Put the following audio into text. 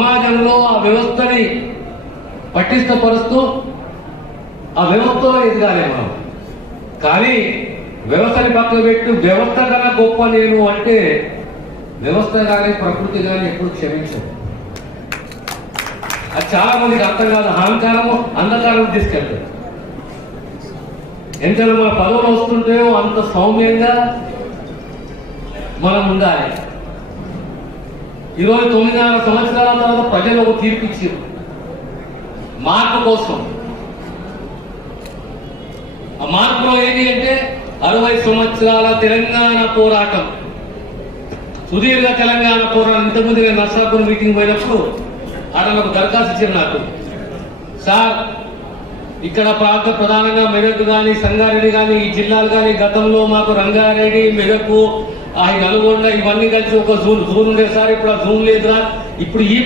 సమాజంలో ఆ వ్యవస్థని పటిష్టపరుస్తూ ఆ వ్యవస్థలో ఎదగాలి మనం. కానీ వ్యవస్థని పక్కన పెట్టి వ్యవస్థ కన్నా గొప్ప నేను అంటే వ్యవస్థ కానీ ప్రకృతి కానీ ఎప్పుడు క్షమించదు. అది చాలా మందికి అర్థం కాదు. అహంకారము అంధకారం తీసుకెళ్తారు. ఎంతైనా మన పదవులు వస్తుంటాయో అంత సౌమ్యంగా మనం ఉండాలి. ఈరోజు 9 సంవత్సరాల తర్వాత ప్రజలు ఒక తీర్పు ఇచ్చారు మార్పు కోసం. ఆ మార్పులో ఏది అంటే 60 సంవత్సరాల తెలంగాణ పోరాటం, సుదీర్ఘ తెలంగాణ పోరాటం. ఇంతకుముందు నేను నర్సాపూర్ మీటింగ్ పోయినప్పుడు అక్కడ ఒక దరఖాస్తు ఇచ్చారు నాకు. సార్, ఇక్కడ ప్రధానంగా మెదక్ కానీ సంగారెడ్డి కానీ ఈ జిల్లాలు కానీ గతంలో మాకు రంగారెడ్డి, మెదక్, నల్గొండ ఇవన్నీ కలిసి ఒక జూన్ ఉండేది సార్. ఇప్పుడు ఆ జూన్ లేదురా. ఇప్పుడు ఈ